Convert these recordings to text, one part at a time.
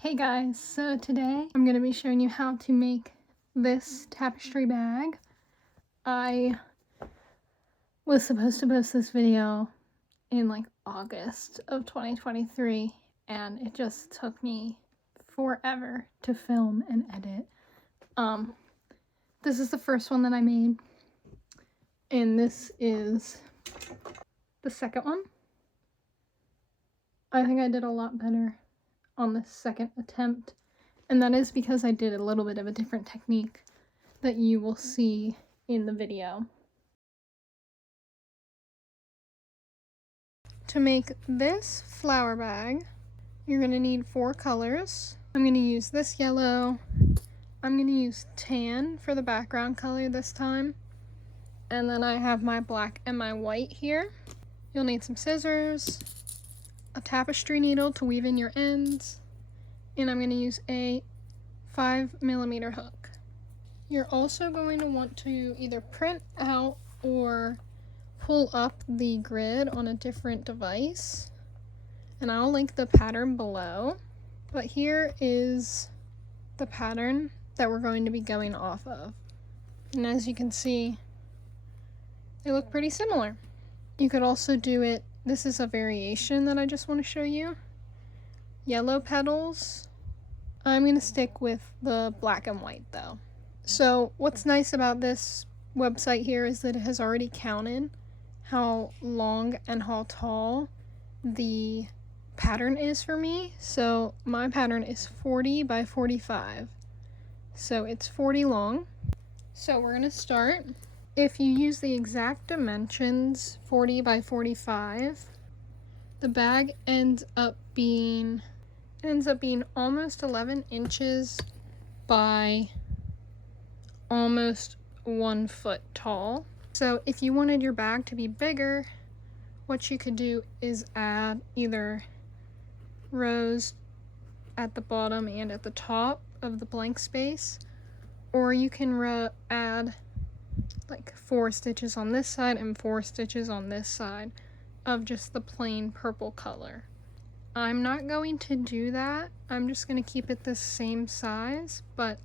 Hey guys, so today I'm going to be showing you how to make this tapestry bag. I was supposed to post this video in like August of 2023 and it just took me forever to film and edit. This is the first one that I made and this is the second one. I think I did a lot better on the second attempt, and that is because I did a little bit of a different technique that you will see in the video. To make this flower bag, you're going to need 4 colors. I'm going to use this yellow, I'm going to use tan for the background color this time, and then I have my black and my white here. You'll need some scissors, a tapestry needle to weave in your ends, and I'm going to use a 5mm hook. You're also going to want to either print out or pull up the grid on a different device, and I'll link the pattern below. But here is the pattern that we're going to be going off of, and as you can see, they look pretty similar. You could also do it, this is a variation that I just want to show you. Yellow petals. I'm going to stick with the black and white though. So what's nice about this website here is that it has already counted how long and how tall the pattern is for me. So my pattern is 40 by 45. So it's 40 long. So we're going to start. If you use the exact dimensions, 40 by 45, the bag ends up being almost 11 inches by almost 1 foot tall. So if you wanted your bag to be bigger, what you could do is add either rows at the bottom and at the top of the blank space, or you can add like 4 stitches on this side and 4 stitches on this side of just the plain purple color. I'm not going to do that. I'm just going to keep it the same size, but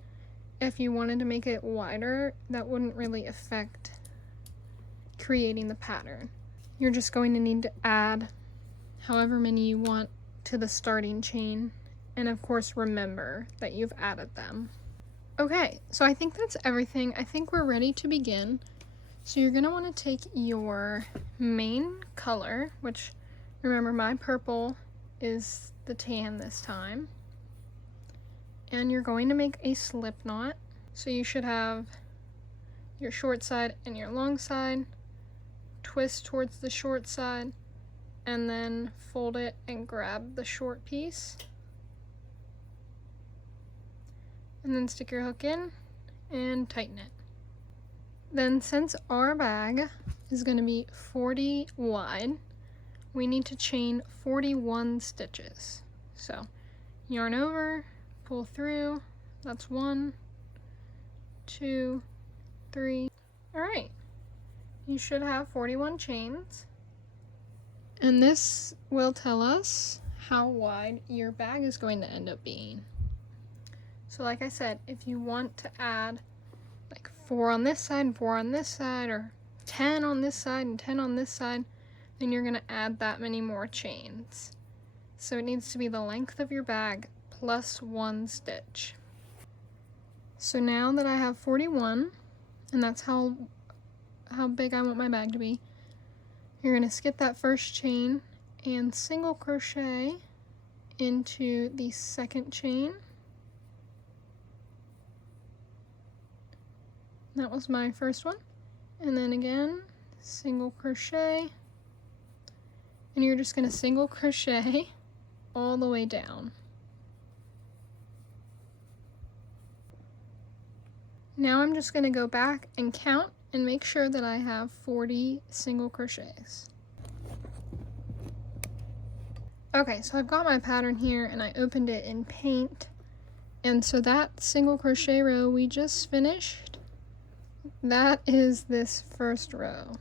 if you wanted to make it wider, that wouldn't really affect creating the pattern. You're just going to need to add however many you want to the starting chain, and of course remember that you've added them. Okay, so I think that's everything. I think we're ready to begin. So you're going to want to take your main color, which remember my purple is the tan this time, and you're going to make a slip knot. So you should have your short side and your long side, twist towards the short side, and then fold it and grab the short piece, and then stick your hook in and tighten it. Then since our bag is going to be 40 wide, we need to chain 41 stitches. So yarn over, pull through, that's 1, 2, 3. Alright, you should have 41 chains, and this will tell us how wide your bag is going to end up being. So like I said, if you want to add like 4 on this side and 4 on this side, or 10 on this side and 10 on this side, then you're going to add that many more chains. So it needs to be the length of your bag plus 1 stitch. So now that I have 41, and that's how big I want my bag to be, you're going to skip that first chain and single crochet into the second chain. That was my first one. And then again, single crochet, and you're just going to single crochet all the way down. Now I'm just going to go back and count and make sure that I have 40 single crochets. Okay, so I've got my pattern here and I opened it in Paint, and so that single crochet row we just finished, that is this first row.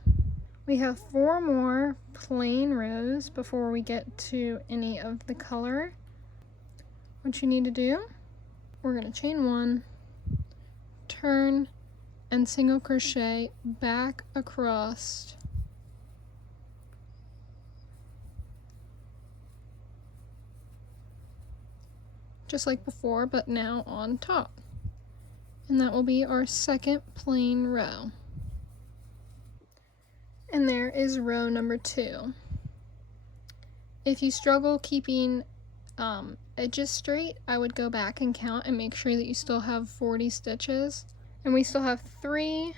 We have 4 more plain rows before we get to any of the color. what you need to do, we're going to chain 1, turn, and single crochet back across just like before, but now on top. And that will be our second plain row. And there is row number 2. If you struggle keeping edges straight, I would go back and count and make sure that you still have 40 stitches. And we still have 3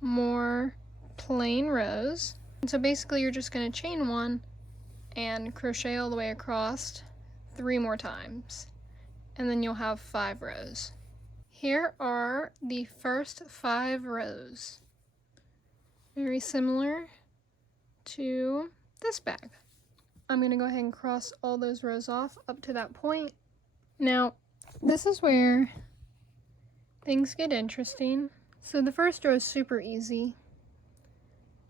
more plain rows. And so basically you're just going to chain 1 and crochet all the way across 3 more times. And then you'll have 5 rows. Here are the first 5 rows. Very similar to this bag. I'm going to go ahead and cross all those rows off up to that point. Now, this is where things get interesting. So the first row is super easy.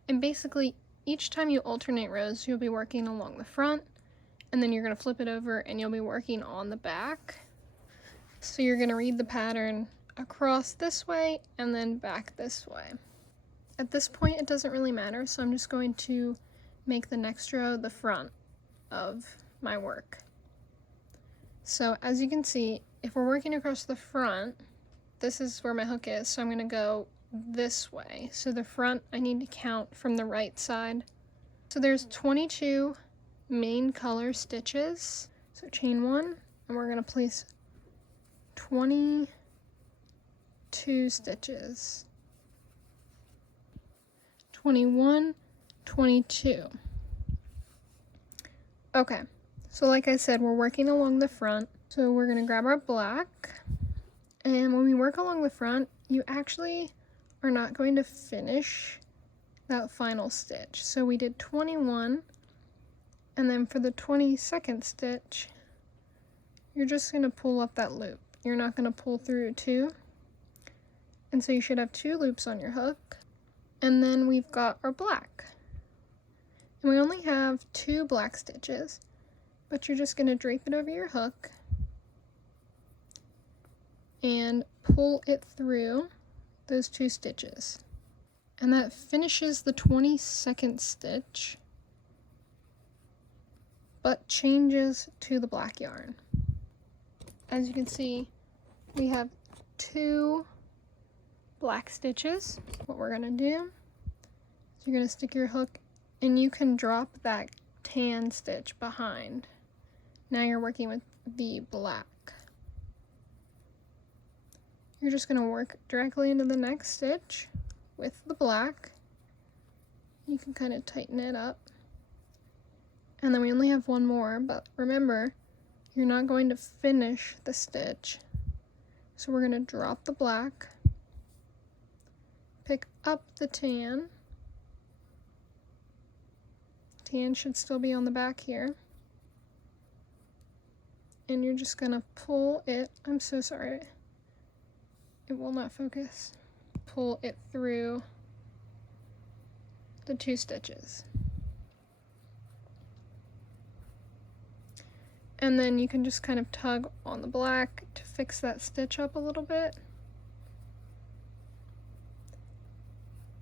And basically, each time you alternate rows, you'll be working along the front, and then you're going to flip it over and you'll be working on the back. So you're going to read the pattern across this way and then back this way. At this point, it doesn't really matter, so I'm just going to make the next row the front of my work. So as you can see, if we're working across the front, this is where my hook is, so I'm going to go this way. So the front, I need to count from the right side. So there's 22 main color stitches. So chain 1, and we're going to place 22 stitches. 21, 22. Okay, so like I said, we're working along the front. So we're gonna grab our black, and when we work along the front, you actually are not going to finish that final stitch. So we did 21, and then for the 22nd stitch, you're just gonna pull up that loop. You're not gonna pull through 2. And so you should have 2 loops on your hook. And then we've got our black. And we only have 2 black stitches, but you're just going to drape it over your hook and pull it through those 2 stitches. And that finishes the 22nd stitch, but changes to the black yarn. As you can see, we have 2 black stitches. What we're going to do is you're going to stick your hook, and you can drop that tan stitch behind. Now you're working with the black. You're just going to work directly into the next stitch with the black. You can kind of tighten it up. And then we only have 1 more, but remember, you're not going to finish the stitch. So we're going to drop the black, pick up the tan. Tan should still be on the back here. And you're just gonna pull it, I'm so sorry, it will not focus. Pull it through the 2 stitches. And then you can just kind of tug on the black to fix that stitch up a little bit.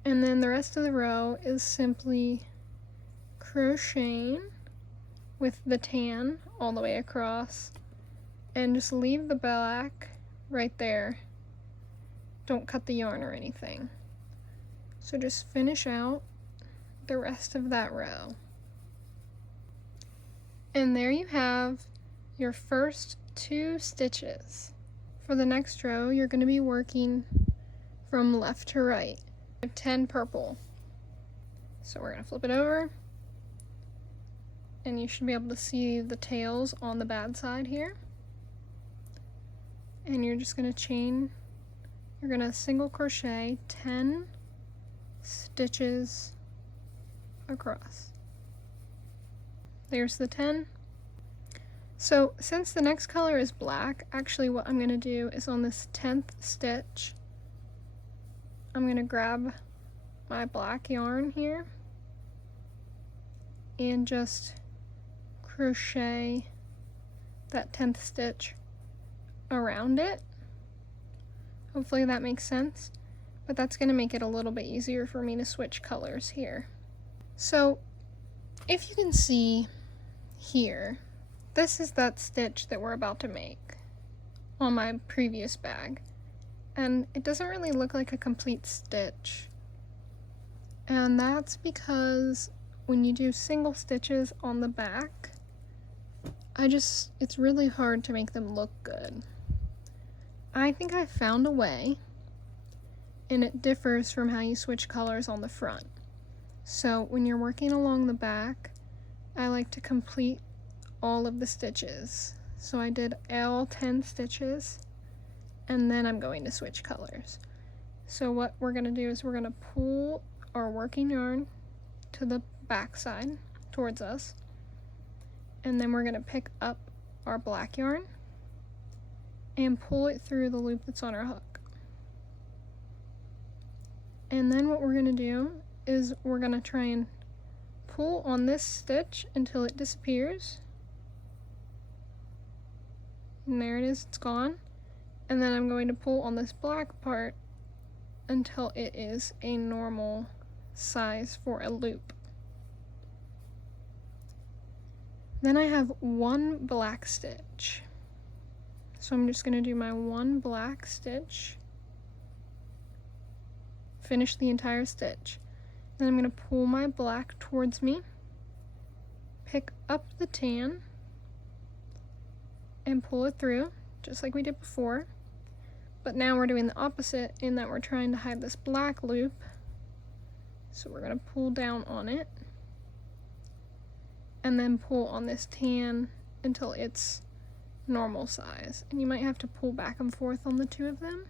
And then the rest of the row is simply crocheting with the tan all the way across, and just leave the black right there. Don't cut the yarn or anything. So just finish out the rest of that row. And there you have your first 2 stitches. For the next row, you're going to be working from left to right. 10 purple. So we're going to flip it over, and you should be able to see the tails on the bad side here. And you're just going to chain, you're going to single crochet 10 stitches across. There's the 10. So since the next color is black, actually what I'm going to do is on this 10th stitch, I'm going to grab my black yarn here and just crochet that 10th stitch around it. Hopefully that makes sense, but that's going to make it a little bit easier for me to switch colors here. So if you can see here, this is that stitch that we're about to make on my previous bag, and it doesn't really look like a complete stitch, and that's because when you do single stitches on the back, it's really hard to make them look good. I think I found a way, and it differs from how you switch colors on the front. So when you're working along the back, I like to complete all of the stitches. So I did all 10 stitches, and then I'm going to switch colors. So what we're going to do is we're going to pull our working yarn to the back side towards us, and then we're going to pick up our black yarn and pull it through the loop that's on our hook. And then what we're going to do is we're going to try and pull on this stitch until it disappears. And there it is, it's gone. And then I'm going to pull on this black part until it is a normal size for a loop. Then I have one black stitch. So I'm just going to do my one black stitch, finish the entire stitch. Then I'm going to pull my black towards me, pick up the tan, and pull it through, just like we did before. But now we're doing the opposite in that we're trying to hide this black loop. So we're going to pull down on it, and then pull on this tan until it's normal size. And you might have to pull back and forth on the two of them.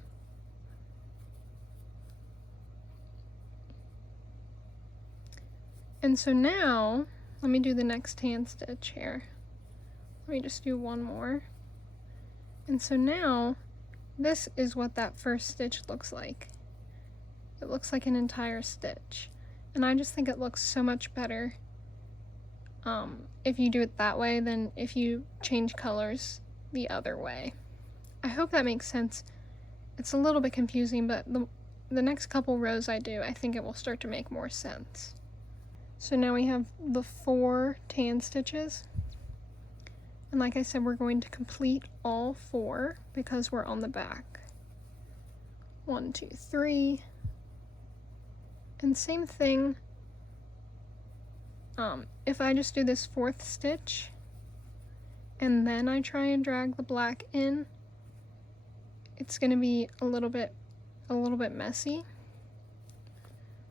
And so now, let me do the next tan stitch here. Let me just do one more. And so now, this is what that first stitch looks like. It looks like an entire stitch. And I just think it looks so much better if you do it that way than if you change colors the other way. I hope that makes sense. It's a little bit confusing, but the next couple rows I do, I think it will start to make more sense. So now we have the 4 tan stitches. And like I said, we're going to complete all 4 because we're on the back. 1, 2, 3. And same thing, if I just do this 4th stitch and then I try and drag the black in, it's going to be a little bit messy.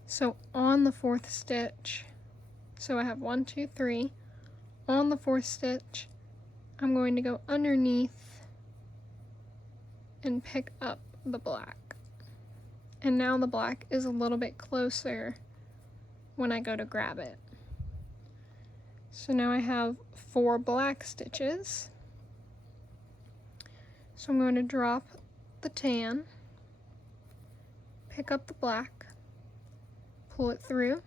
So on the 4th stitch, so I have 1, 2, 3, on the 4th stitch, I'm going to go underneath and pick up the black. And now the black is a little bit closer when I go to grab it. So now I have 4 black stitches. So I'm going to drop the tan, pick up the black, pull it through,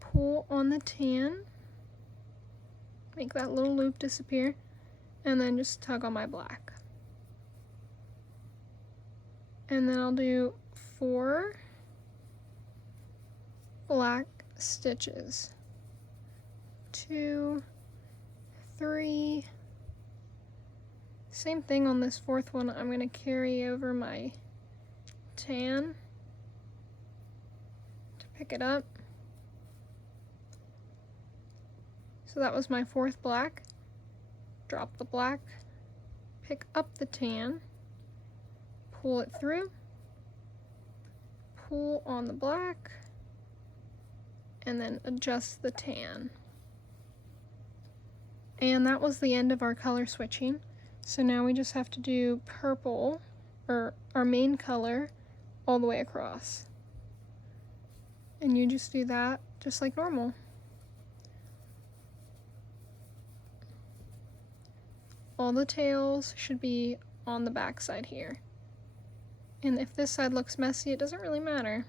pull on the tan, make that little loop disappear, and then just tug on my black. And then I'll do 4 black stitches. 2, 3. Same thing on this 4th one. I'm going to carry over my tan to pick it up. So that was my 4th black. Drop the black, pick up the tan, pull it through, pull on the black, and then adjust the tan. And that was the end of our color switching. So now we just have to do purple, or our main color, all the way across. And you just do that just like normal. All the tails should be on the back side here. And if this side looks messy, it doesn't really matter,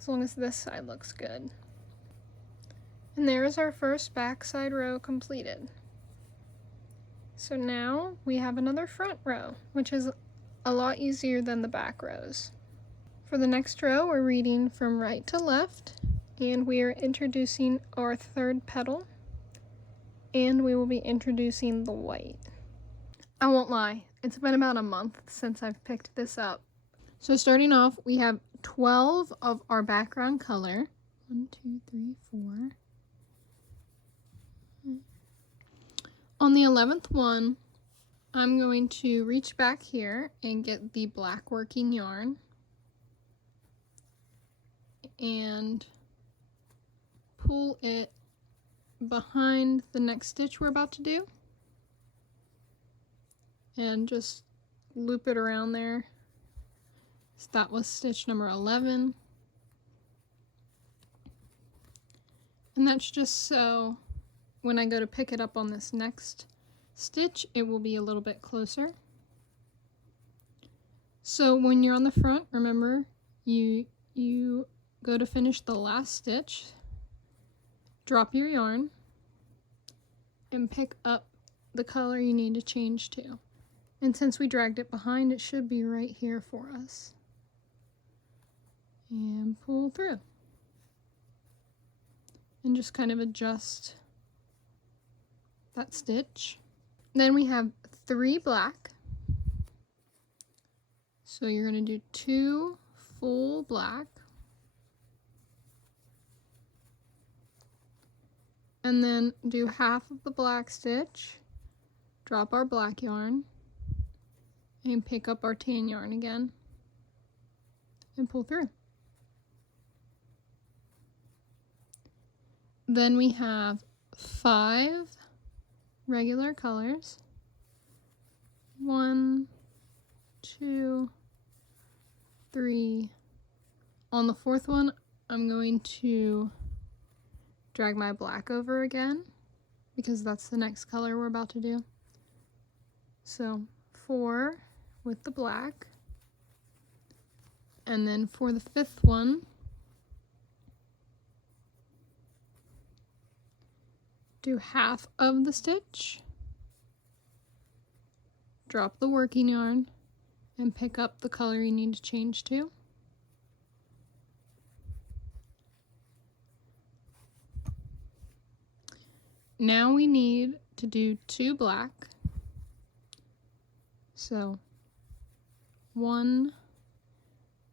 as long as this side looks good. And there's our first backside row completed. So now we have another front row, which is a lot easier than the back rows. For the next row, we're reading from right to left, and we are introducing our third petal, and we will be introducing the white. I won't lie, it's been about a month since I've picked this up. So starting off, we have 12 of our background color. 1, 2, 3, 4. On the 11th one, I'm going to reach back here and get the black working yarn and pull it behind the next stitch we're about to do and just loop it around there. So that was stitch number 11. And that's just so when I go to pick it up on this next stitch, it will be a little bit closer. So when you're on the front, remember, you go to finish the last stitch, drop your yarn, and pick up the color you need to change to. And since we dragged it behind, it should be right here for us. And pull through. And just kind of adjust that stitch. Then we have 3 black. So you're going to do 2 full black. And then do half of the black stitch, drop our black yarn, and pick up our tan yarn again, and pull through. Then we have 5 regular colors. 1, 2, 3. On the 4th one, I'm going to drag my black over again because that's the next color we're about to do. So 4 with the black, and then for the 5th one, do half of the stitch, drop the working yarn, and pick up the color you need to change to. Now we need to do 2 black. So 1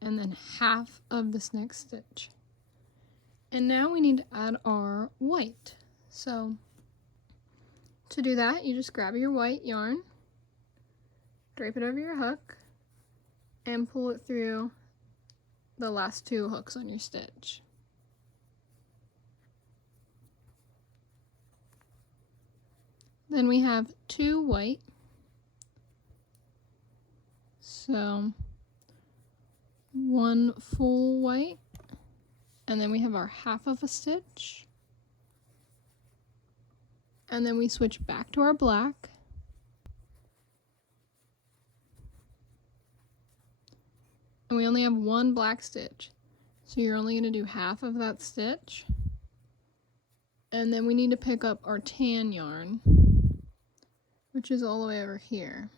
and then half of this next stitch. And now we need to add our white. So to do that, you just grab your white yarn, drape it over your hook, and pull it through the last 2 hooks on your stitch. Then we have 2 white. So 1 full white, and then we have our half of a stitch. And then we switch back to our black. And we only have 1 black stitch. So you're only going to do half of that stitch. And then we need to pick up our tan yarn, which is all the way over here.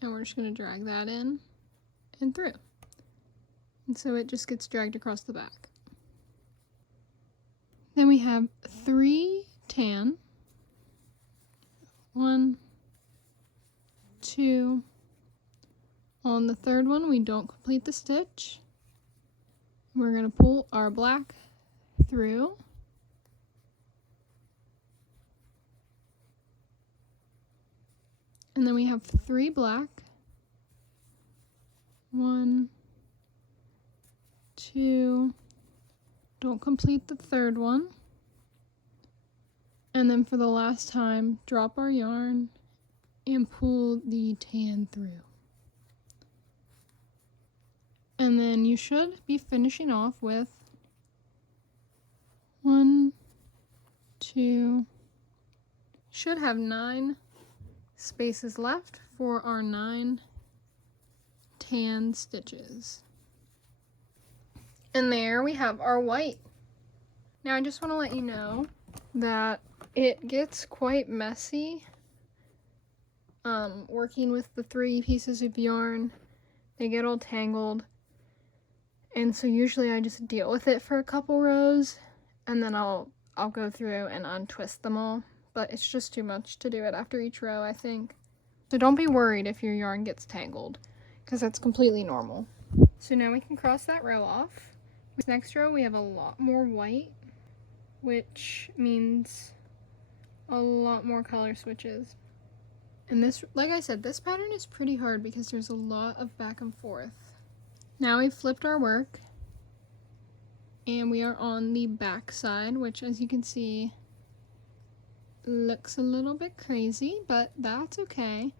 And we're just going to drag that in and through. And so it just gets dragged across the back. Then we have 3 tan. 1, 2. On the 3rd one, we don't complete the stitch. We're going to pull our black through. And then we have 3 black. 1, 2. Don't complete the 3rd one. And then for the last time, drop our yarn and pull the tan through. And then you should be finishing off with 1, 2, should have 9 spaces left for our 9 tan stitches. And there we have our white. Now I just want to let you know that it gets quite messy working with the 3 pieces of yarn. They get all tangled, and so usually I just deal with it for a couple rows and then I'll go through and untwist them all, but it's just too much to do it after each row, I think. So don't be worried if your yarn gets tangled, because that's completely normal. So now we can cross that row off. This next row we have a lot more white, which means a lot more color switches. And this, like I said, this pattern is pretty hard because there's a lot of back and forth. Now we've flipped our work and we are on the back side, which, as you can see, looks a little bit crazy, but that's okay.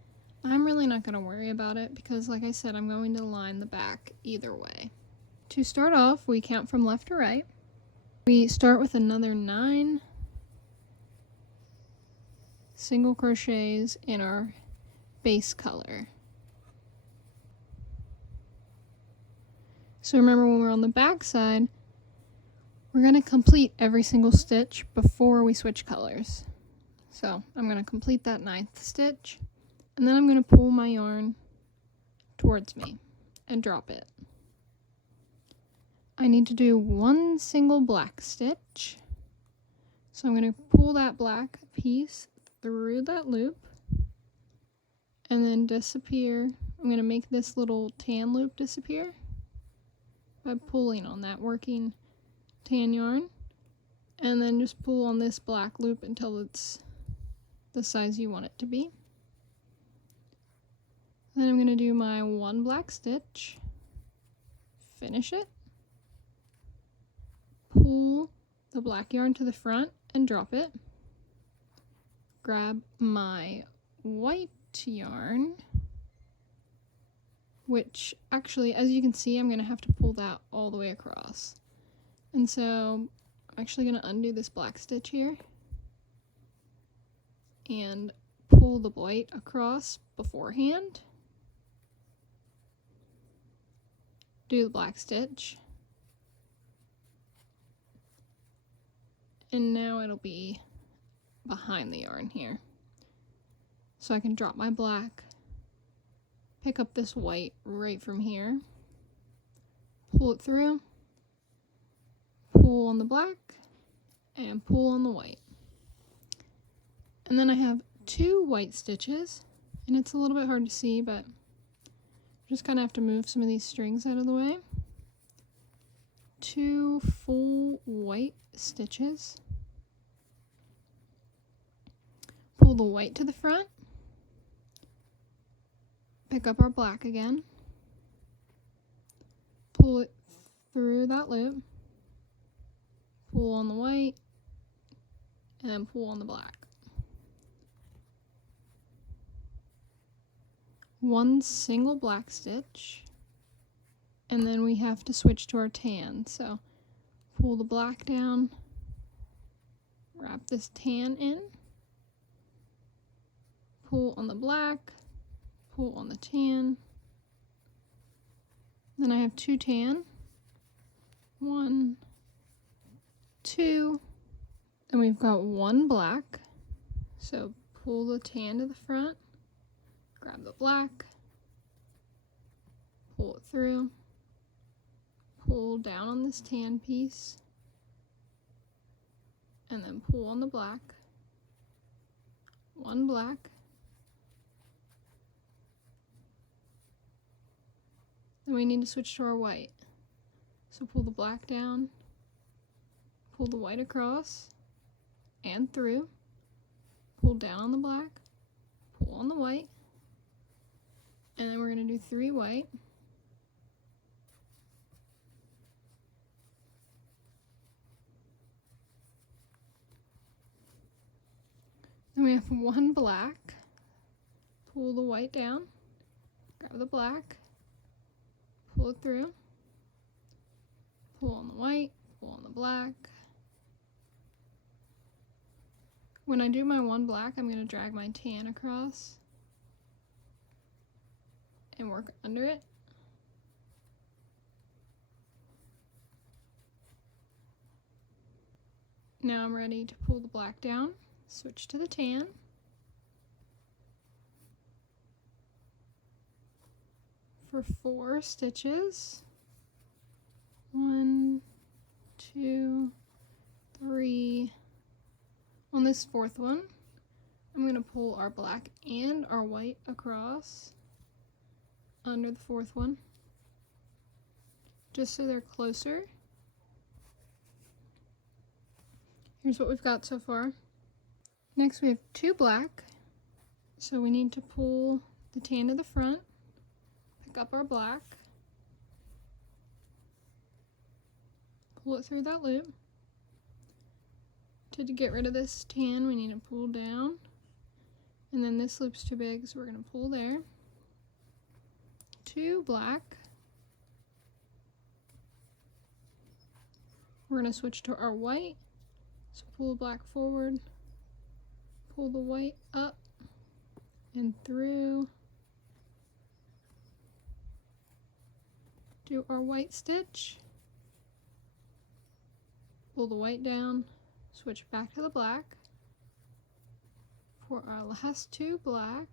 I'm really not going to worry about it because, like I said, I'm going to line the back either way. To start off, we count from left to right. We start with another 9 single crochets in our base color. So remember, when we're on the back side, we're going to complete every single stitch before we switch colors. So I'm going to complete that 9th stitch, and then I'm going to pull my yarn towards me and drop it. I need to do 1 single black stitch. So I'm going to pull that black piece through that loop and then disappear. I'm going to make this little tan loop disappear by pulling on that working tan yarn, and then just pull on this black loop until it's the size you want it to be. Then I'm going to do my 1 black stitch, finish it, pull the black yarn to the front and drop it, grab my white yarn, which actually, as you can see, I'm going to have to pull that all the way across. And so I'm actually going to undo this black stitch here and pull the white across beforehand, do the black stitch, and now it'll be behind the yarn here. So I can drop my black, pick up this white right from here, pull it through, pull on the black, and pull on the white. And then I have 2 white stitches, and it's a little bit hard to see, but just kind of have to move some of these strings out of the way. 2 full white stitches. Pull the white to the front, pick up our black again, pull it through that loop, pull on the white, and then pull on the black. 1 single black stitch, and then we have to switch to our tan. So pull the black down, wrap this tan in, pull on the black, pull on the tan. Then I have 2 tan, 1, 2, and we've got 1 black. So pull the tan to the front, grab the black, pull it through, pull down on this tan piece, and then pull on the black, 1 black, then we need to switch to our white. So pull the black down, pull the white across and through, pull down on the black, pull on the white, and then we're going to do 3 white. Then we have 1 black, pull the white down, grab the black, pull it through, pull on the white, pull on the black. When I do my 1 black, I'm going to drag my tan across and work under it. Now I'm ready to pull the black down, switch to the tan. For 4 stitches. 1, 2, 3. On this 4th one, I'm going to pull our black and our white across under the 4th one, just so they're closer. Here's what we've got so far. Next we have 2 black, so we need to pull the tan to the front, pick up our black, pull it through that loop. To get rid of this tan, we need to pull down, and then this loop's too big, so we're going to pull there. 2 black. We're going to switch to our white, so pull black forward, pull the white up and through, do our white stitch, pull the white down, switch back to the black for our last 2 black,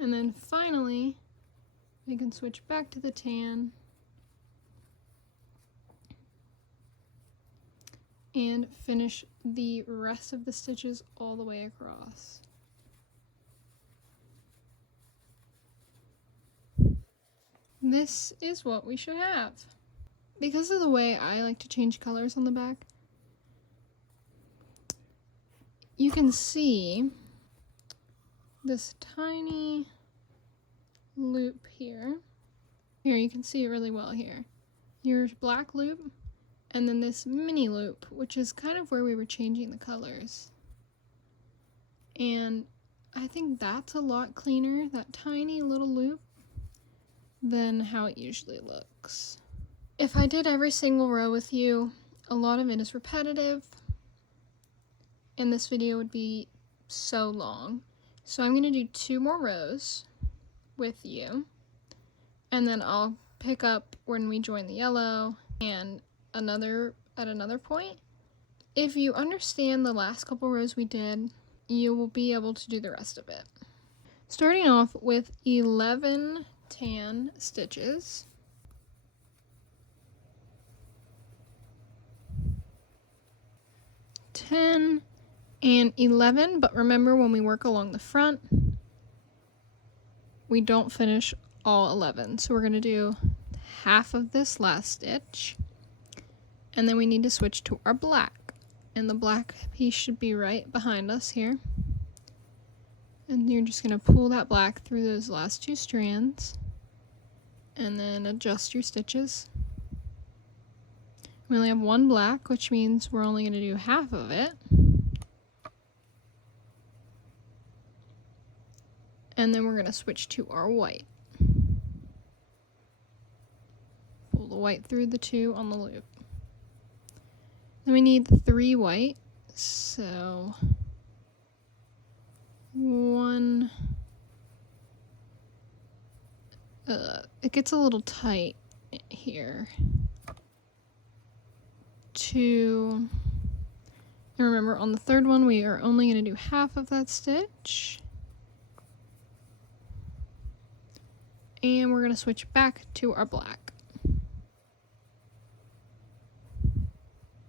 and then finally we can switch back to the tan and finish the rest of the stitches all the way across. This is what we should have. Because of the way I like to change colors on the back, you can see this tiny loop here. Here, you can see it really well here. Your black loop, and then this mini loop, which is kind of where we were changing the colors. And I think that's a lot cleaner, that tiny little loop, than how it usually looks. If I did every single row with you, a lot of it is repetitive, and this video would be so long. So I'm going to do 2 more rows with you, and then I'll pick up when we join the yellow and at another point. If you understand the last couple rows we did, you will be able to do the rest of it. Starting off with 11 tan stitches. Ten and 11, but remember when we work along the front, we don't finish all 11. So we're going to do half of this last stitch, and then we need to switch to our black, and the black piece should be right behind us here. And you're just going to pull that black through those last 2 strands and then adjust your stitches. We only have 1 black, which means we're only going to do half of it. And then we're going to switch to our white. Pull the white through the 2 on the loop. Then we need 3 white, so 1, it gets a little tight here. 2, and remember on the 3rd one we are only going to do half of that stitch. And we're going to switch back to our black.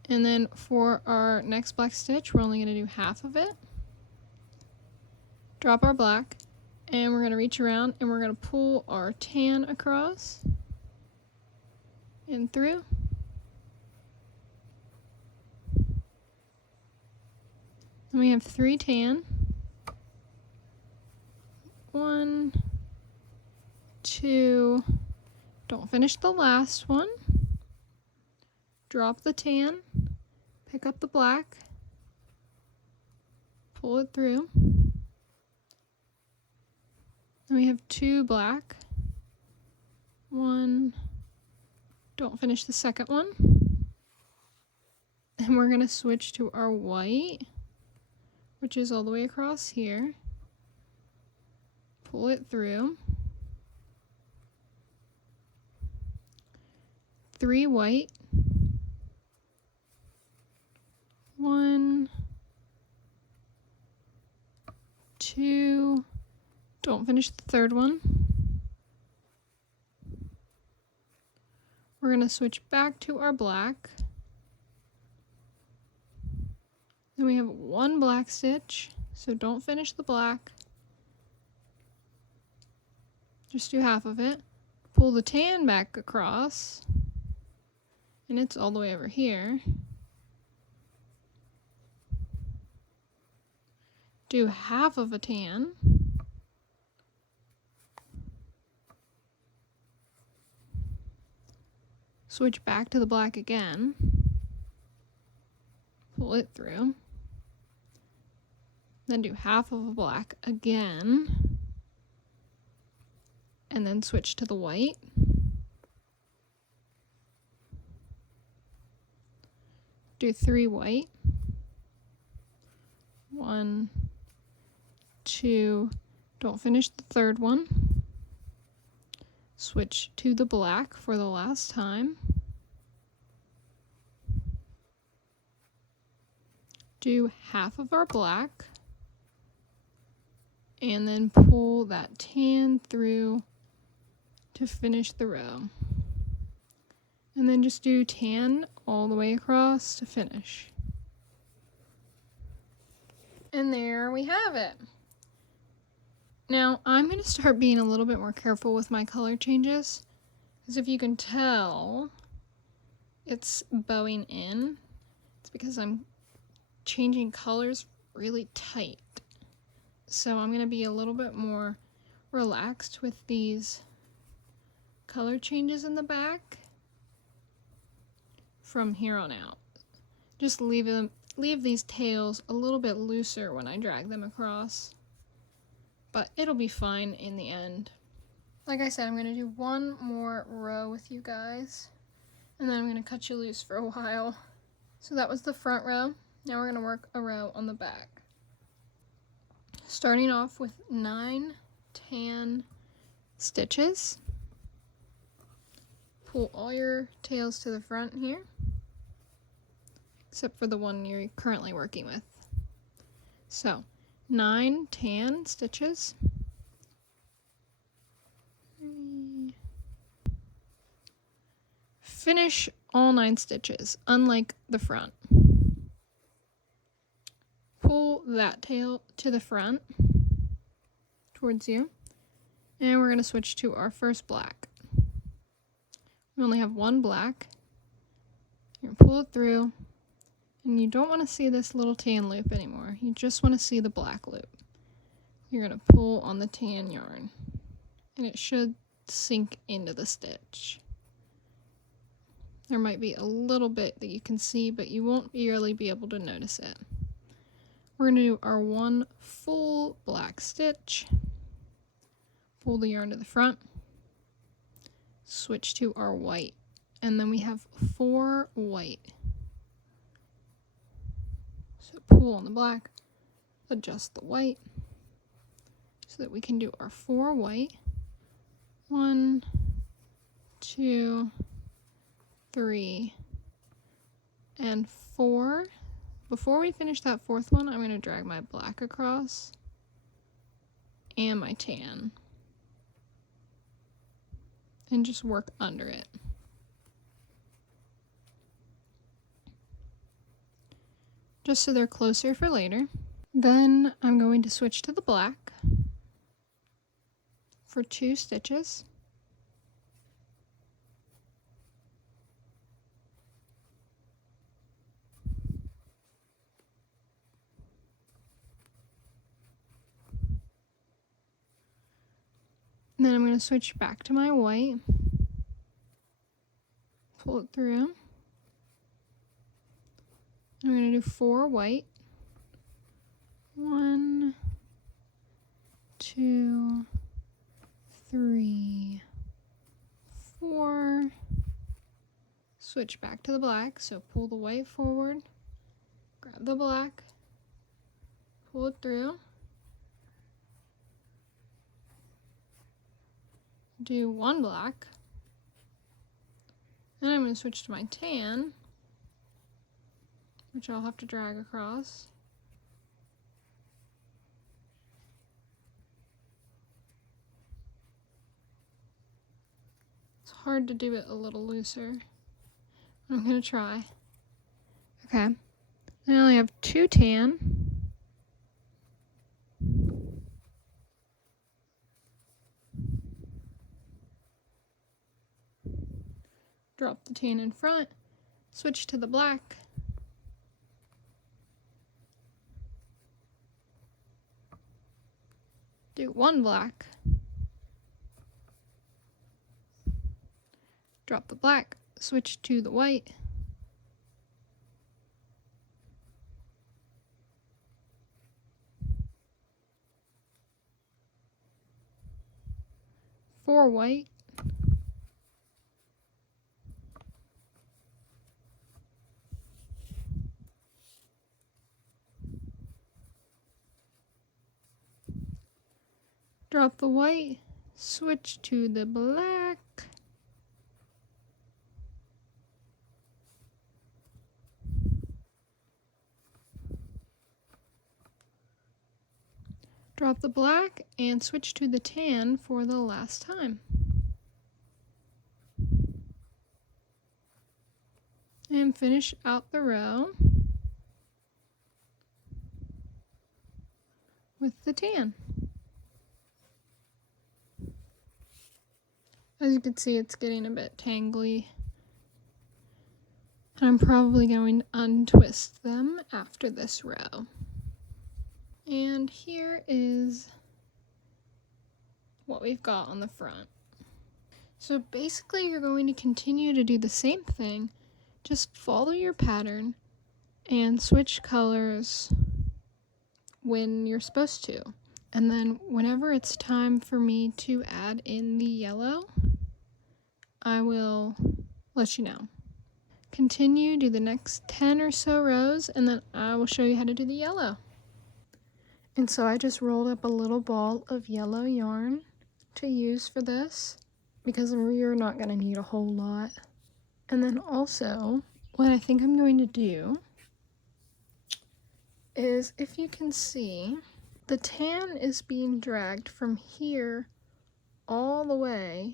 And then for our next black stitch, we're only going to do half of it. Drop our black, and we're going to reach around and we're going to pull our tan across and through. Then we have 3 tan. 1, 2, don't finish the last one. Drop the tan, pick up the black, pull it through. Then we have 2 black. 1, don't finish the second one. And we're going to switch to our white, which is all the way across here. Pull it through. 3 white, 1, 2, don't finish the third one. We're going to switch back to our black. Then we have 1 black stitch, so don't finish the black. Just do half of it. Pull the tan back across, and it's all the way over here. Do half of a tan. Switch back to the black again. Pull it through. Then do half of a black again. And then switch to the white. Do 3 white. 1, 2, don't finish the third one. Switch to the black for the last time. Do half of our black. And then pull that tan through to finish the row. And then just do tan all the way across to finish. And there we have it. Now I'm going to start being a little bit more careful with my color changes, because if you can tell, it's bowing in. It's because I'm changing colors really tight. So I'm going to be a little bit more relaxed with these color changes in the back from here on out. Just leave these tails a little bit looser when I drag them across, but it'll be fine in the end. Like I said, I'm going to do one more row with you guys, and then I'm going to cut you loose for a while. So that was the front row. Now we're going to work a row on the back. Starting off with 9 tan stitches. Pull all your tails to the front here, except for the one you're currently working with. So 9 tan stitches. Finish all 9 stitches, unlike the front. Pull that tail to the front towards you, and we're going to switch to our first black. We only have 1 black. You're going to pull it through, and you don't want to see this little tan loop anymore. You just want to see the black loop. You're going to pull on the tan yarn, and it should sink into the stitch. There might be a little bit that you can see, but you won't really be able to notice it. We're going to do our 1 full black stitch, pull the yarn to the front, switch to our white, and then we have 4 white. So pull on the black, adjust the white, so that we can do our 4 white. 1, 2, 3, and 4. Before we finish that 4th one, I'm going to drag my black across and my tan and just work under it. Just so they're closer for later. Then I'm going to switch to the black for 2 stitches. And then I'm going to switch back to my white, pull it through. I'm going to do 4 white. 1, 2, 3, 4. Switch back to the black, so pull the white forward, grab the black, pull it through. Do 1 black, Then I'm going to switch to my tan, which I'll have to drag across. It's hard to do it a little looser. I'm going to try. Okay. I only have 2 tan. Drop the tan in front, switch to the black. Do 1 black. Drop the black, switch to the white. Four white. Drop the white, switch to the black. Drop the black and switch to the tan for the last time. And finish out the row with the tan. As you can see, it's getting a bit tangly. And I'm probably going to untwist them after this row. And here is what we've got on the front. So basically you're going to continue to do the same thing, just follow your pattern and switch colors when you're supposed to. And then whenever it's time for me to add in the yellow, I will let you know. Continue, do the next 10 or so rows, and then I will show you how to do the yellow. And so I just rolled up a little ball of yellow yarn to use for this, because you're not going to need a whole lot. And then also, what I think I'm going to do is, if you can see, the tan is being dragged from here all the way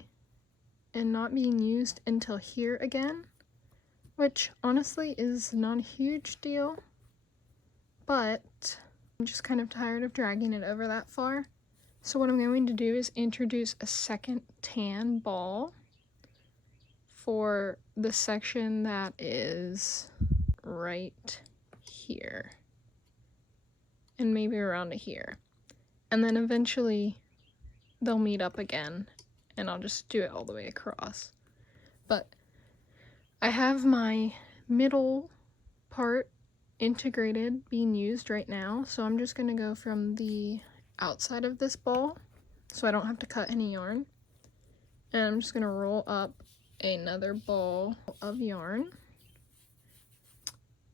and not being used until here again, which honestly is not a huge deal, but I'm just kind of tired of dragging it over that far. So what I'm going to do is introduce a second tan ball for the section that is right here, and maybe around to here. And then eventually they'll meet up again, and I'll just do it all the way across. But I have my middle part integrated being used right now, so I'm just going to go from the outside of this ball so I don't have to cut any yarn, and I'm just going to roll up another ball of yarn,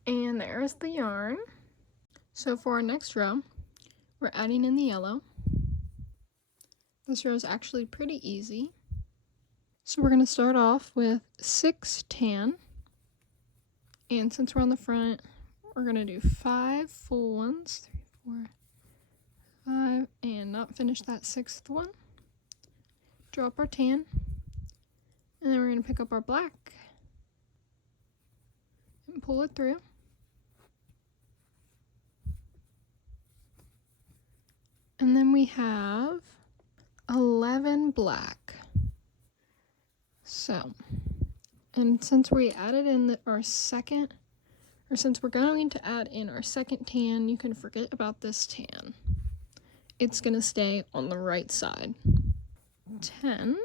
and there's the yarn. So for our next row, we're adding in the yellow. This row is actually pretty easy. So we're going to start off with 6 tan, and since we're on the front, we're going to do 5 full ones, 3, 4, 5, and not finish that 6th one. Drop our tan, and then we're going to pick up our black and pull it through. And then we have 11 black. So, and since we added in our second, or since we're going to add in our second tan, you can forget about this tan. It's going to stay on the right side. 10.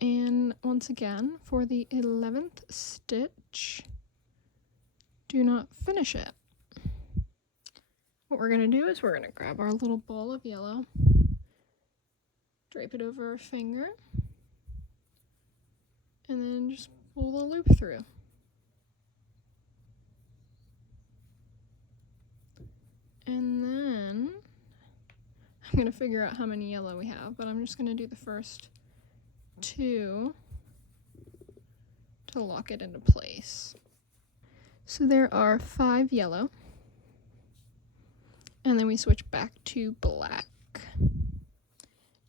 And once again, for the 11th stitch, do not finish it. What we're going to do is we're going to grab our little ball of yellow, drape it over our finger, and then just pull the loop through. And then I'm going to figure out how many yellow we have, but I'm just going to do the first 2 and to lock it into place. So there are 5 yellow, and then we switch back to black.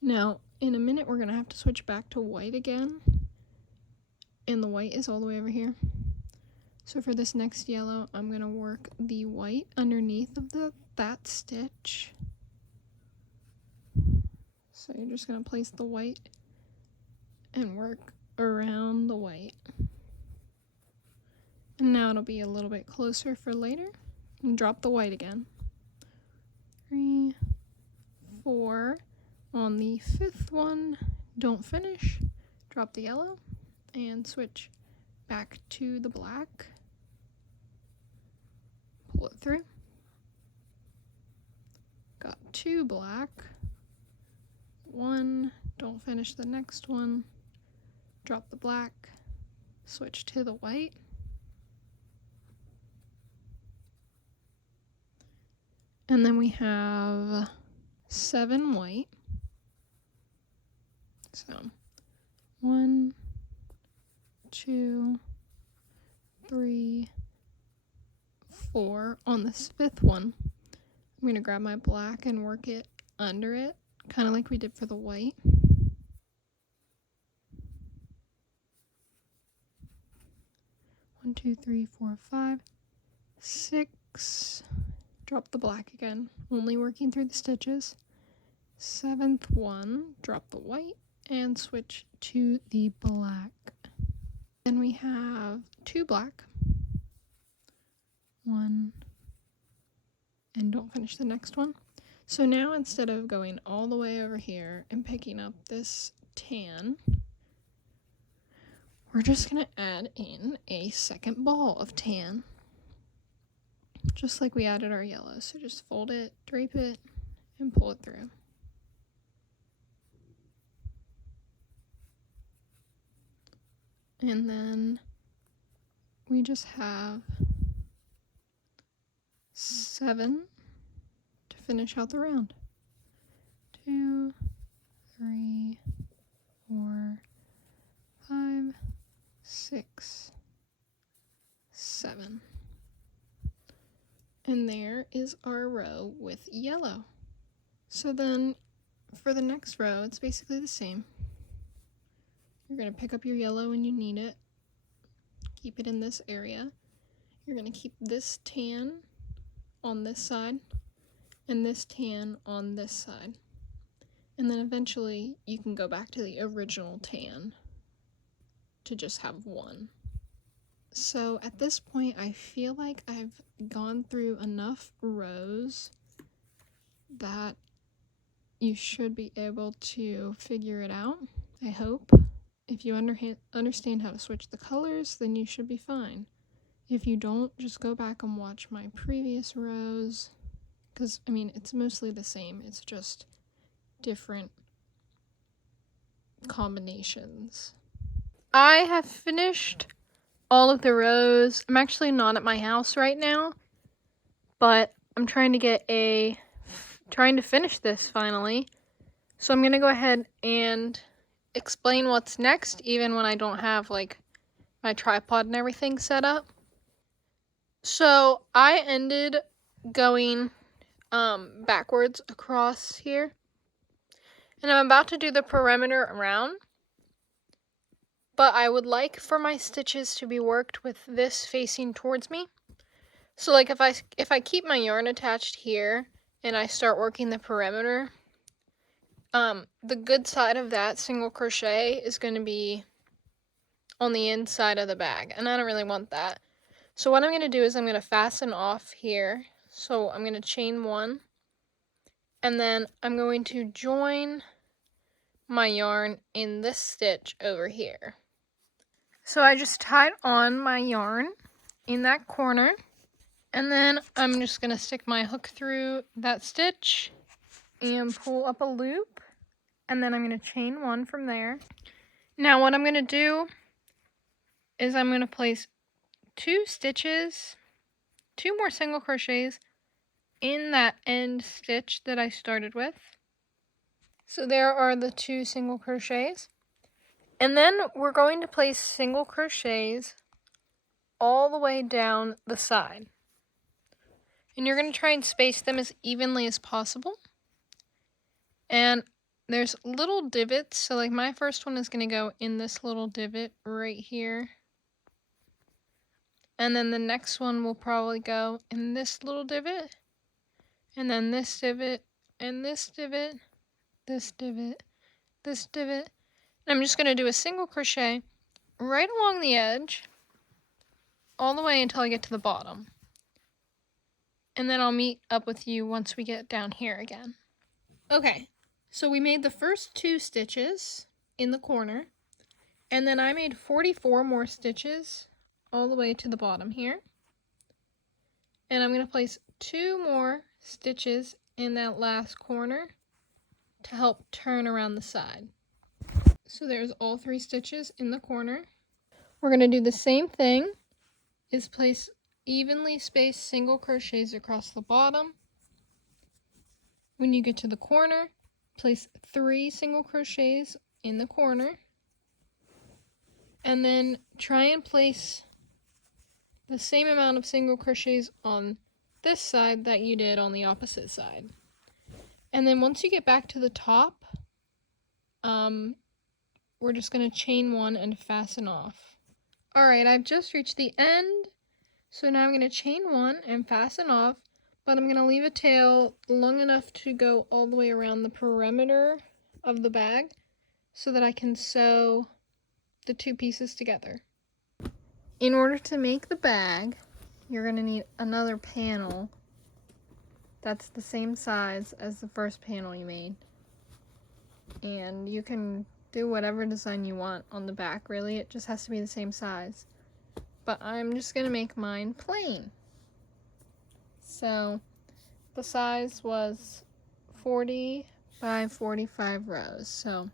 Now, in a minute, we're going to have to switch back to white again, and the white is all the way over here. So for this next yellow, I'm going to work the white underneath of that stitch. So you're just going to place the white and work around the white. And now it'll be a little bit closer for later. And drop the white again. 3, 4. On the 5th one, don't finish. Drop the yellow and switch back to the black. Pull it through. Got 2 black. 1, don't finish the next one. Drop the black. Switch to the white. And then we have 7 white. So 1, 2, 3, 4. On this 5th one, I'm going to grab my black and work it under it, kind of like we did for the white. One, 2, 3, 4, 5, 6. Drop the black again, only working through the stitches. 7th one, drop the white and switch to the black. Then we have 2 black. 1, and don't finish the next one. So now instead of going all the way over here and picking up this tan, we're just going to add in a second ball of tan. Just like we added our yellow. So just fold it, drape it, and pull it through. And then we just have 7 to finish out the round. 2, 3, 4, 5, 6, 7. And there is our row with yellow. So then for the next row, it's basically the same. You're going to pick up your yellow when you need it. Keep it in this area. You're going to keep this tan on this side and this tan on this side. And then eventually you can go back to the original tan to just have one. So at this point, I feel like I've gone through enough rows that you should be able to figure it out, I hope. If you understand how to switch the colors, then you should be fine. If you don't, just go back and watch my previous rows, because, I mean, it's mostly the same. It's just different combinations. I have finished all of the rows. I'm actually not at my house right now, but I'm trying to finish this finally. So I'm going to go ahead and explain what's next, even when I don't have like my tripod and everything set up. So I ended going backwards across here, and I'm about to do the perimeter around, but I would like for my stitches to be worked with this facing towards me. So like if I keep my yarn attached here and I start working the perimeter, the good side of that single crochet is going to be on the inside of the bag, and I don't really want that. So what I'm going to do is I'm going to fasten off here. So I'm going to chain 1, and then I'm going to join my yarn in this stitch over here. So I just tied on my yarn in that corner, and then I'm just going to stick my hook through that stitch and pull up a loop, and then I'm going to chain 1 from there. Now what I'm going to do is I'm going to place 2 stitches, 2 more single crochets in that end stitch that I started with. So there are the 2 single crochets. And then we're going to place single crochets all the way down the side. And you're going to try and space them as evenly as possible. And there's little divots, so like my first one is going to go in this little divot right here. And then the next one will probably go in this little divot. And then this divot, and this divot, this divot, this divot. And I'm just going to do a single crochet right along the edge, all the way until I get to the bottom. And then I'll meet up with you once we get down here again. Okay, so we made the first 2 stitches in the corner, and then I made 44 more stitches all the way to the bottom here. And I'm going to place 2 more stitches in that last corner to help turn around the side. So there's all 3 stitches in the corner. We're going to do the same thing, is place evenly spaced single crochets across the bottom. When you get to the corner, place 3 single crochets in the corner, and then try and place the same amount of single crochets on this side that you did on the opposite side. And then once you get back to the top, we're just going to chain 1 and fasten off. Alright, I've just reached the end, so now I'm going to chain 1 and fasten off, but I'm going to leave a tail long enough to go all the way around the perimeter of the bag so that I can sew the 2 pieces together. In order to make the bag, you're going to need another panel that's the same size as the first panel you made. And you can do whatever design you want on the back, really. It just has to be the same size. But I'm just going to make mine plain. So the size was 40 by 45 rows. So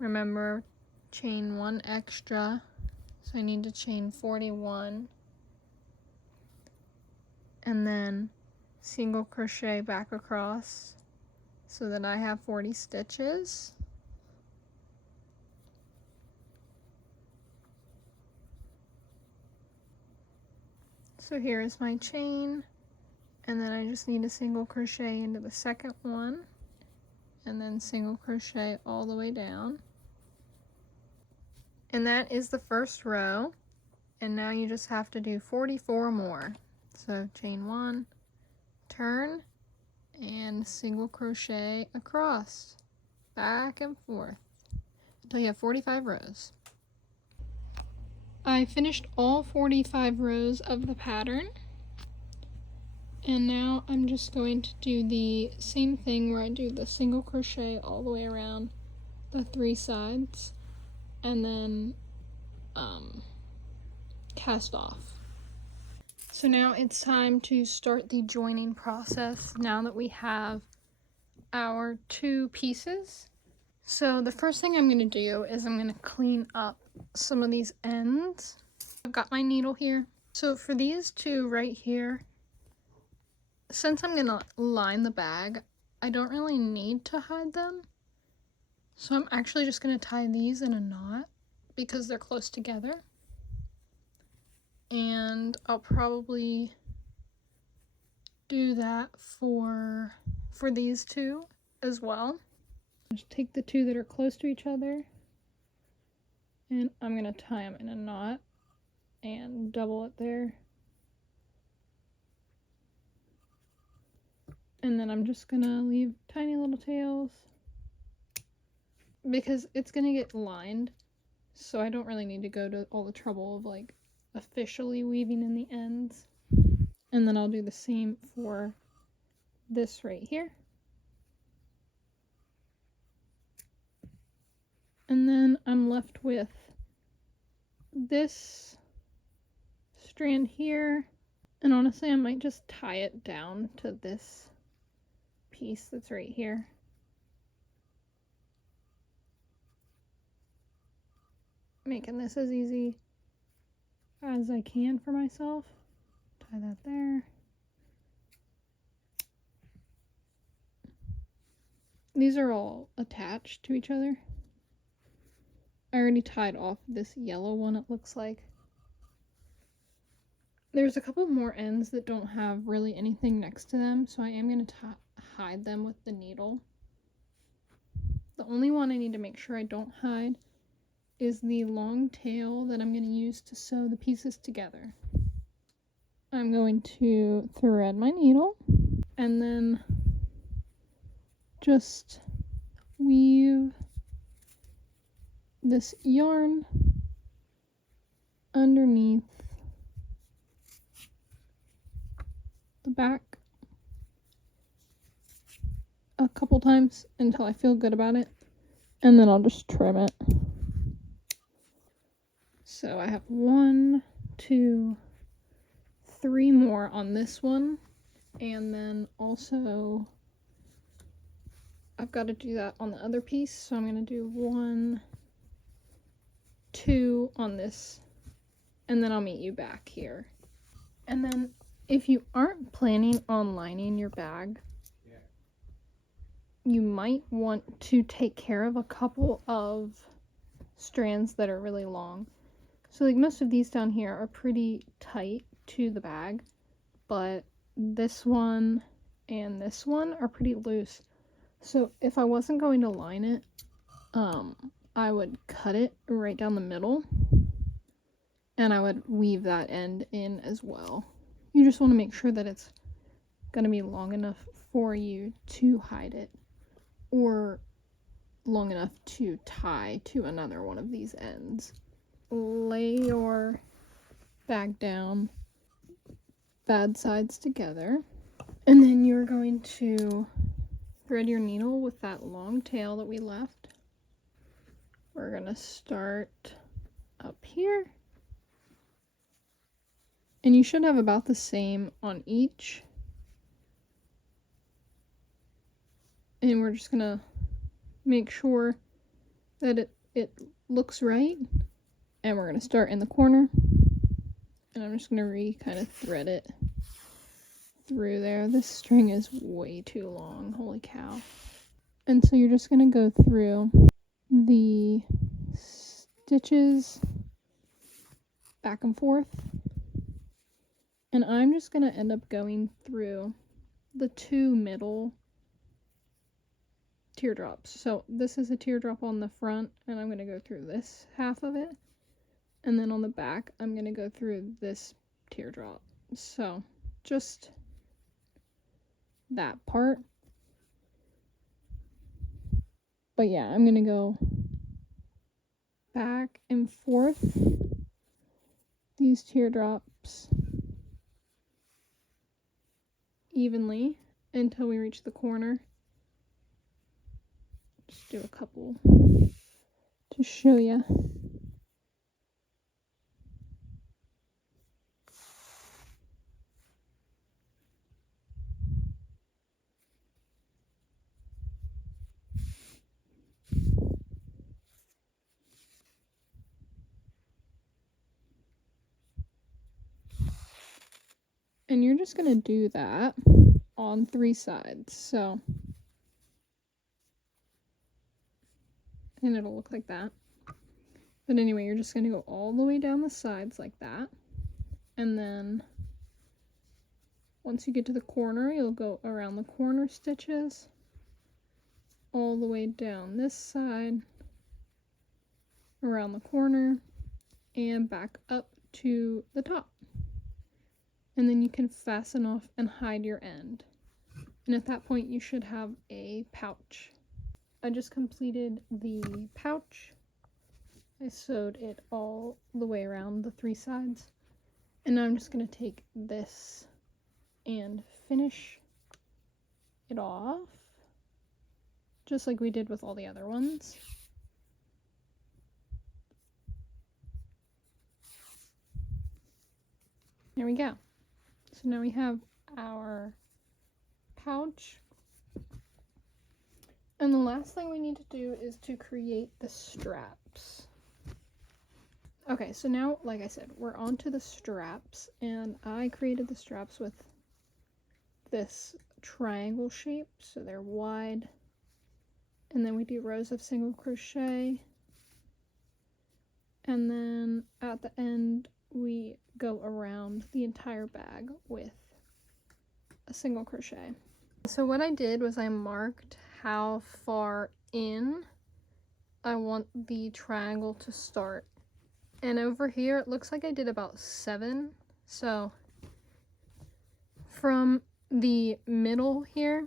remember, chain 1 extra. So I need to chain 41. And then single crochet back across so that I have 40 stitches. So here is my chain, and then I just need a single crochet into the second one, and then single crochet all the way down. And that is the first row, and now you just have to do 44 more. So chain 1, turn, and single crochet across, back and forth, until you have 45 rows. I finished all 45 rows of the pattern, and now I'm just going to do the same thing where I do the single crochet all the way around the 3 sides, and then cast off. So now it's time to start the joining process now that we have our 2 pieces. So the first thing I'm going to do is I'm going to clean up some of these ends. I've got my needle here. So for these 2 right here, since I'm going to line the bag, I don't really need to hide them. So I'm actually just going to tie these in a knot because they're close together. And I'll probably do that for these 2 as well. Just take the 2 that are close to each other, and I'm going to tie them in a knot and double it there. And then I'm just going to leave tiny little tails because it's going to get lined, so I don't really need to go to all the trouble of like officially weaving in the ends. And then I'll do the same for this right here. And then I'm left with this strand here, and honestly I might just tie it down to this piece that's right here. Making this as easy as I can for myself. Tie that there. These are all attached to each other. I already tied off this yellow one, it looks like. There's a couple more ends that don't have really anything next to them, so I am going to hide them with the needle. The only one I need to make sure I don't hide is the long tail that I'm going to use to sew the pieces together. I'm going to thread my needle and then just weave this yarn underneath the back a couple times until I feel good about it, and then I'll just trim it. So I have 1, 2, 3 more on this one, and then also I've got to do that on the other piece, so I'm going to do 1, 2 on this, and then I'll meet you back here. And then if you aren't planning on lining your bag, you might want to take care of a couple of strands that are really long. So like most of these down here are pretty tight to the bag, but this one and this one are pretty loose. So if I wasn't going to line it, I would cut it right down the middle, and I would weave that end in as well. You just want to make sure that it's going to be long enough for you to hide it, or long enough to tie to another one of these ends. Lay your bag down, bad sides together, and then you're going to thread your needle with that long tail that we left. We're going to start up here, and you should have about the same on each. And we're just going to make sure that it looks right, and we're going to start in the corner, and I'm just going to kind of thread it through there. This string is way too long, holy cow. And so you're just going to go through the stitches back and forth, and I'm just going to end up going through the 2 middle teardrops. So this is a teardrop on the front, and I'm going to go through this half of it, and then on the back I'm going to go through this teardrop. So just that part. But yeah, I'm going to go back and forth these teardrops evenly until we reach the corner. Just do a couple to show you. And you're just going to do that on 3 sides. So, and it'll look like that. But anyway, you're just going to go all the way down the sides like that. And then once you get to the corner, you'll go around the corner stitches all the way down this side, around the corner, and back up to the top. And then you can fasten off and hide your end. And at that point, you should have a pouch. I just completed the pouch. I sewed it all the way around the 3 sides. And now I'm just going to take this and finish it off, just like we did with all the other ones. There we go. So now we have our pouch. And the last thing we need to do is to create the straps. Okay, so now, like I said, we're on to the straps, and I created the straps with this triangle shape, so they're wide, and then we do rows of single crochet, And then at the end, we go around the entire bag with a single crochet. So what I did was I marked how far in I want the triangle to start. And over here, it looks like I did about 7. So from the middle here,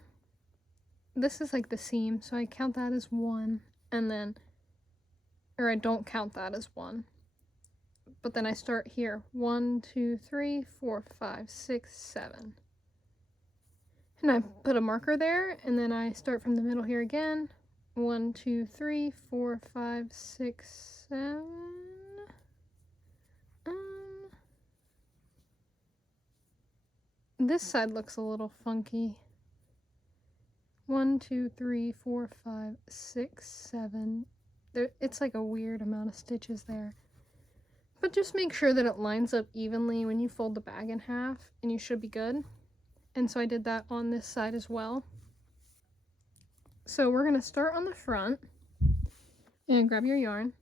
this is like the seam, so I count that as 1, and then, or I don't count that as 1. But then I start here, 1, 2, 3, 4, 5, 6, 7. And I put a marker there, and then I start from the middle here again. 1, 2, 3, 4, 5, 6, 7. This side looks a little funky. 1, 2, 3, 4, 5, 6, 7. It's like a weird amount of stitches there. But just make sure that it lines up evenly when you fold the bag in half, and you should be good. And so I did that on this side as well. So we're going to start on the front, and grab your yarn.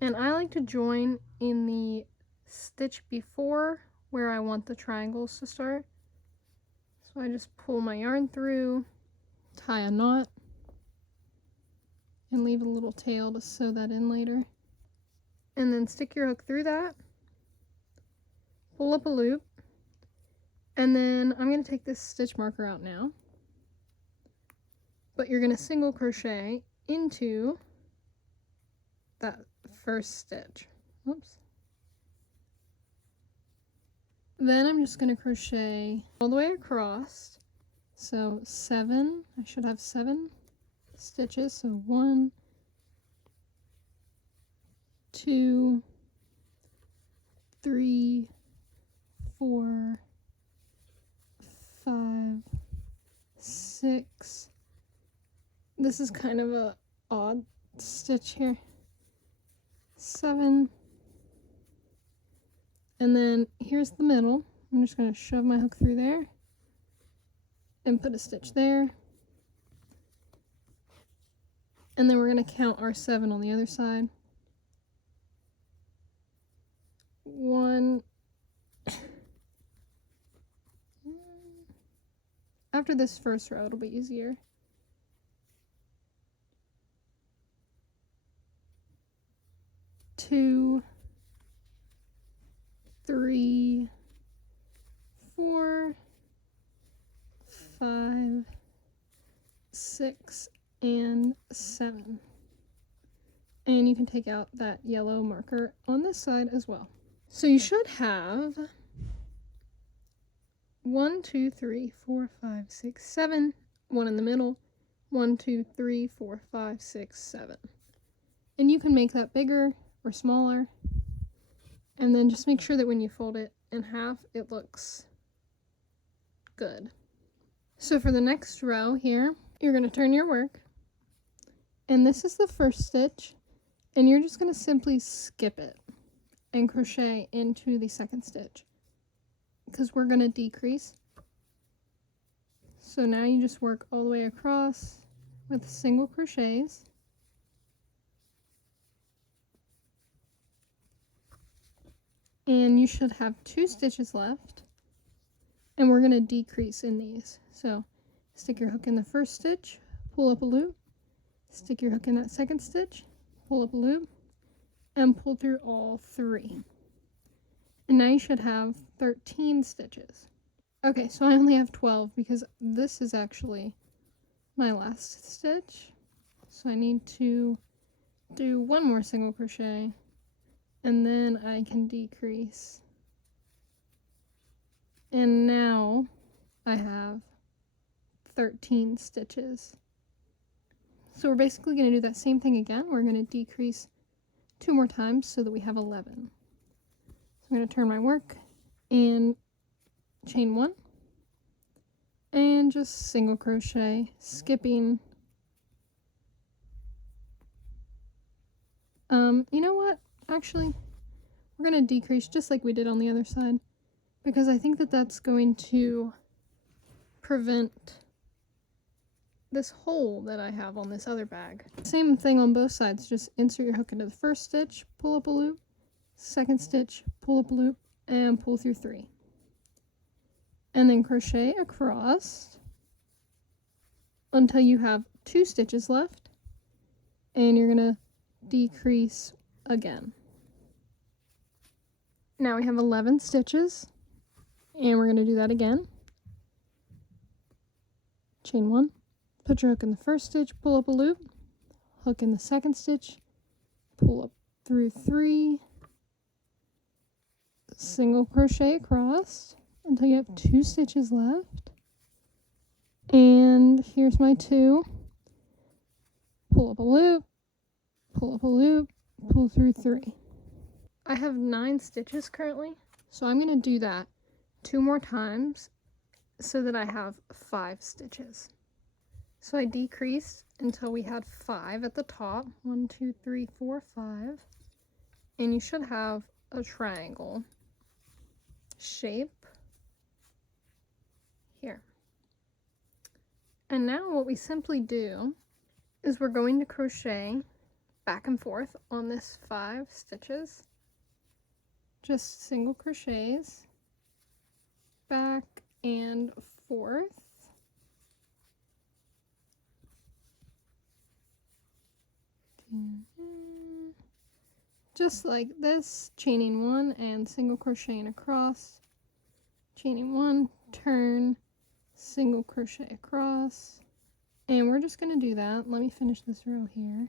And I like to join in the stitch before where I want the triangles to start. So I just pull my yarn through, tie a knot, and leave a little tail to sew that in later. And then stick your hook through that, pull up a loop, and then I'm going to take this stitch marker out now. But you're going to single crochet into that first stitch. Oops. Then I'm just going to crochet all the way across. So 7, I should have 7 stitches. So 1, 2, 3, 4, 5, 6. This is kind of a odd stitch here. 7. And then here's the middle. I'm just going to shove my hook through there and put a stitch there. And then we're going to count our 7 on the other side. 1. After this first row, it'll be easier. 2, 3, 4, 5, 6, and 7. And you can take out that yellow marker on this side as well. So you should have 1, 2, 3, 4, 5, 6, 7, 1 in the middle, 1, 2, 3, 4, 5, 6, 7. And you can make that bigger or smaller. And then just make sure that when you fold it in half, it looks good. So for the next row here, you're going to turn your work. And this is the first stitch. And you're just going to simply skip it and crochet into the second stitch, because we're going to decrease. So now you just work all the way across with single crochets. And you should have 2 stitches left, and we're going to decrease in these. So stick your hook in the first stitch, pull up a loop, stick your hook in that second stitch, pull up a loop, and pull through all 3. And now you should have 13 stitches. Okay, so I only have 12 because this is actually my last stitch. So I need to do 1 more single crochet, and then I can decrease. And now I have 13 stitches. So we're basically going to do that same thing again. We're going to decrease 2 more times so that we have 11. So I'm going to turn my work and chain 1 and just single crochet, skipping. You know what? Actually, we're going to decrease just like we did on the other side, because I think that that's going to prevent this hole that I have on this other bag. Same thing on both sides, just insert your hook into the first stitch, pull up a loop, second stitch, pull up a loop, and pull through 3. And then crochet across until you have 2 stitches left, and you're gonna decrease again. Now we have 11 stitches, and we're gonna do that again. Chain 1, put your hook in the first stitch, pull up a loop, hook in the second stitch, pull up through 3, single crochet across until you have 2 stitches left, and here's my 2, pull up a loop, pull up a loop, pull through 3. I have 9 stitches currently, so I'm going to do that 2 more times so that I have 5 stitches. So I decreased until we had 5 at the top, 1, 2, 3, 4, 5, and you should have a triangle shape here. And now what we simply do is we're going to crochet back and forth on this 5 stitches, just single crochets back and forth. Just like this, chaining 1 and single crocheting across, chaining 1, turn, single crochet across, and we're just going to do that. Let me finish this row here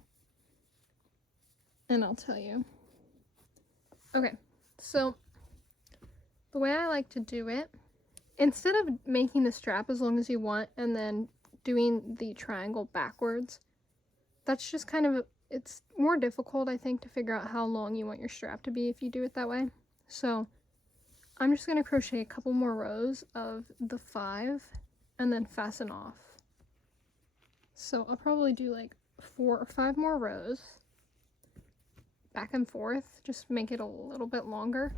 and I'll tell you. Okay, so the way I like to do it, instead of making the strap as long as you want and then doing the triangle backwards, that's just kind of, it's more difficult, I think, to figure out how long you want your strap to be if you do it that way. So I'm just going to crochet a couple more rows of the 5 and then fasten off. So I'll probably do like 4 or 5 more rows back and forth, just make it a little bit longer.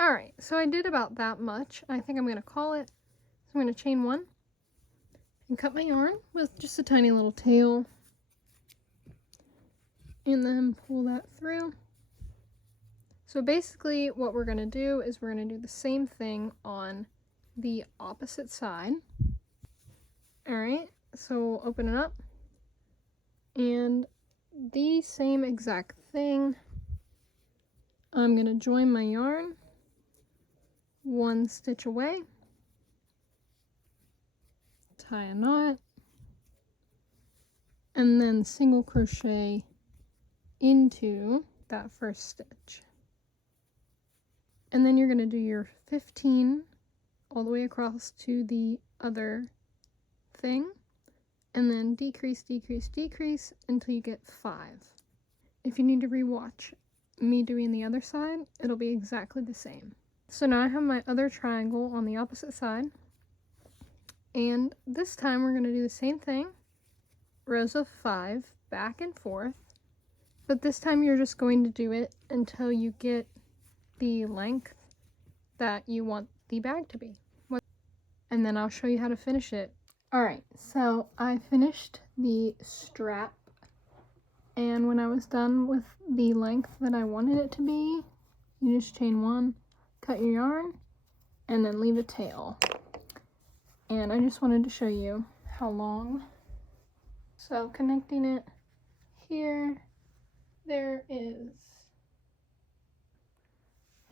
Alright, so I did about that much. I think I'm going to call it. So I'm going to chain 1 and cut my yarn with just a tiny little tail, and then pull that through. So basically what we're going to do is we're going to do the same thing on the opposite side. Alright, so we'll open it up, and the same exact thing. I'm going to join my yarn 1 stitch away, tie a knot, and then single crochet into that first stitch. And then you're going to do your 15 all the way across to the other thing, and then decrease, decrease, decrease until you get 5. If you need to rewatch me doing the other side, it'll be exactly the same. So now I have my other triangle on the opposite side, and this time we're going to do the same thing, rows of 5 back and forth, but this time you're just going to do it until you get the length that you want the bag to be. And then I'll show you how to finish it. Alright, so I finished the strap, and when I was done with the length that I wanted it to be, you just chain 1, cut your yarn, and then leave a tail. And I just wanted to show you how long. So connecting it here, there is,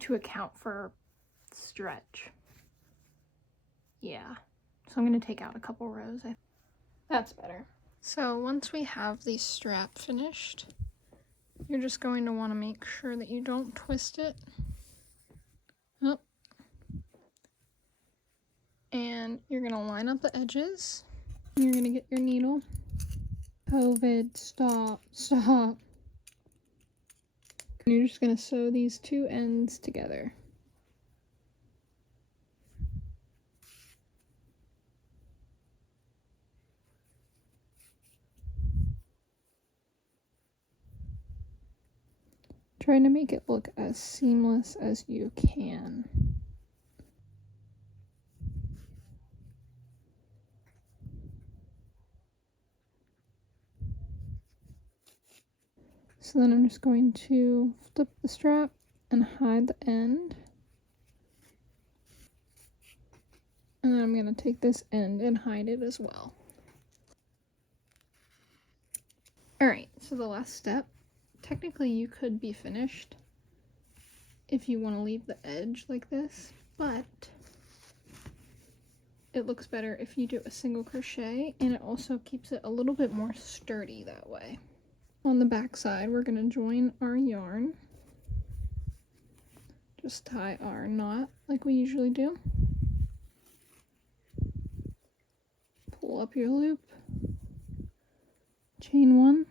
to account for stretch. Yeah, so I'm going to take out a couple rows. That's better. So once we have the strap finished, you're just going to want to make sure that you don't twist it. Oh. And you're going to line up the edges. You're going to get your needle. COVID, stop, stop. And you're just going to sew these 2 ends together. Trying to make it look as seamless as you can. So then I'm just going to flip the strap and hide the end. And then I'm going to take this end and hide it as well. Alright, so the last step, technically you could be finished if you want to leave the edge like this, but it looks better if you do a single crochet, and it also keeps it a little bit more sturdy that way. On the back side, we're going to join our yarn. Just tie our knot like we usually do. Pull up your loop, chain one,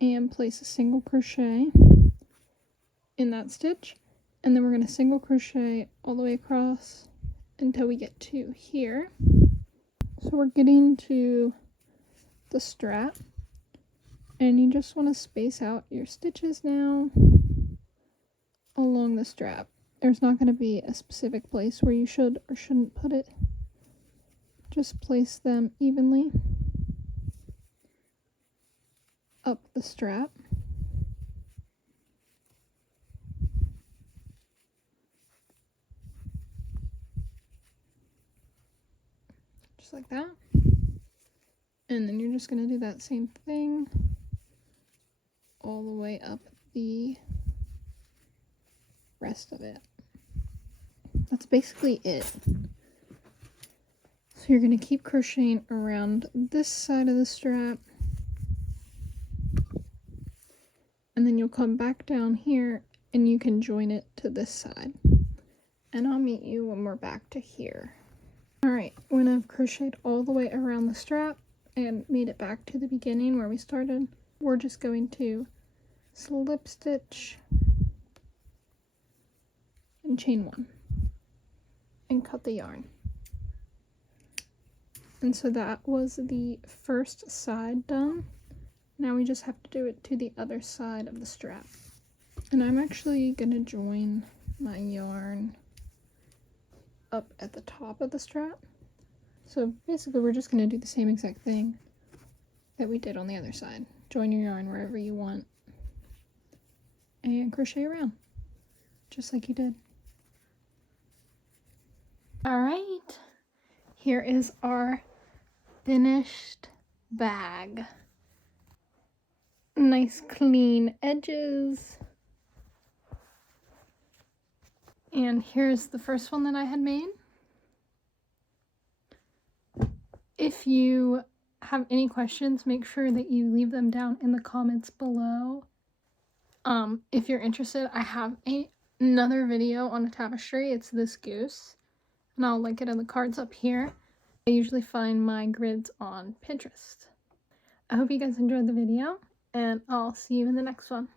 and place a single crochet in that stitch, and then we're going to single crochet all the way across until we get to here. So we're getting to the strap, and you just want to space out your stitches now along the strap. There's not going to be a specific place where you should or shouldn't put it. Just place them evenly up the strap. Just like that. And then you're just going to do that same thing all the way up the rest of it. That's basically it. So you're going to keep crocheting around this side of the strap, and then you'll come back down here and you can join it to this side. And I'll meet you when we're back to here. Alright, when I've crocheted all the way around the strap and made it back to the beginning where we started, we're just going to slip stitch and chain one and cut the yarn. And so that was the first side done. Now we just have to do it to the other side of the strap. And I'm actually going to join my yarn up at the top of the strap. So basically we're just going to do the same exact thing that we did on the other side. Join your yarn wherever you want and crochet around, just like you did. Alright, here is our finished bag. Nice clean edges. And here's the first one that I had made. If you have any questions, make sure that you leave them down in the comments below. If you're interested, I have another video on a tapestry. It's this goose, and I'll link it in the cards up here. I usually find my grids on Pinterest. I hope you guys enjoyed the video, and I'll see you in the next one.